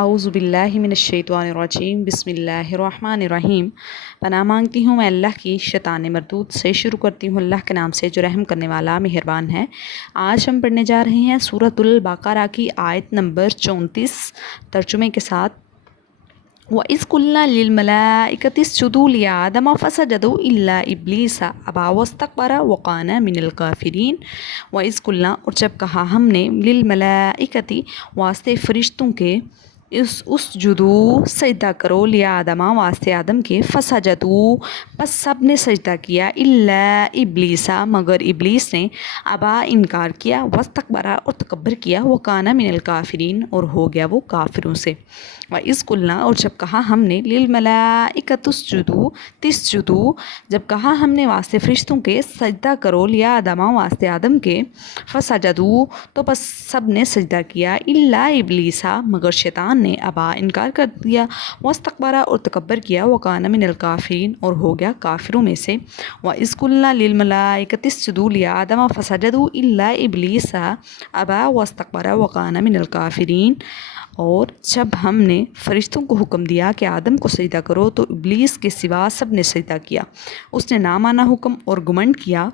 اعوذ باللہ من الشیطان الرجیم، بسم اللہ الرحمن الرحیم۔ پناہ مانگتی ہوں میں اللہ کی شیطان مردود سے۔ شروع کرتی ہوں اللہ کے نام سے جو رحم کرنے والا مہربان ہے۔ آج ہم پڑھنے جا رہے ہیں سورۃ البقرہ کی آیت نمبر 34 ترجمے کے ساتھ۔ وَإِذْ قُلْنَا لِلْمَلَائِكَةِ اسْجُدُوا لِآدَمَ فَسَجَدُوا إِلَّا إِبْلِيسَ أَبَىٰ وَاسْتَكْبَرَ وَكَانَ مِنَ الْكَافِرِينَ۔ وَإِذْ قُلْنَا، اور جب کہا ہم نے، لِلْمَلَائِكَةِ واسطے فرشتوں کے، اسجدوا سجدہ کرو، لِآدَمَ واسطے آدم کے، فسجدوا پس سب نے سجدہ کیا، إِلَّا إِبْلِيسَ مگر ابلیس نے، ابا انکار کیا، واستکبر اور تکبر کیا، وَكَانَ مِنَ الْكَافِرِينَ اور ہو گیا وہ کافروں سے۔ وَإِذْ قُلْنَا، اور جب کہا ہم نے، لِلْمَلَائِكَةِ اسْجُدُوا جب کہا ہم نے واسطے فرشتوں کے سجدہ کرو، لِآدَمَ واسطے آدم کے، فسجدوا تو پس سب نے سجدہ کیا، إِلَّا إِبْلِيسَ مگر شیطان نے، ابا انکار کر دیا، واستکبر اور تکبر کیا، وَكَانَ مِنَ الْكَافِرِينَ اور ہو گیا کافروں میں سے۔ وَإِذْ قُلْنَا لِلْمَلَائِكَةِ اسْجُدُوا لِآدَمَ فَسَجَدُوا إِلَّا إِبْلِيسَ أَبَىٰ وَاسْتَكْبَرَ وَكَانَ مِنَ الْكَافِرِينَ اور جب ہم نے فرشتوں کو حکم دیا کہ آدم کو سجدہ کرو تو ابلیس کے سوا سب نے سجدہ کیا، اس نے نہ مانا حکم اور گھمنڈ کیا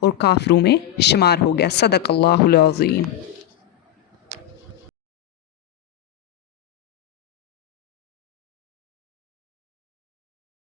اور کافروں میں شمار ہو گیا۔ صدق اللہ العظیم۔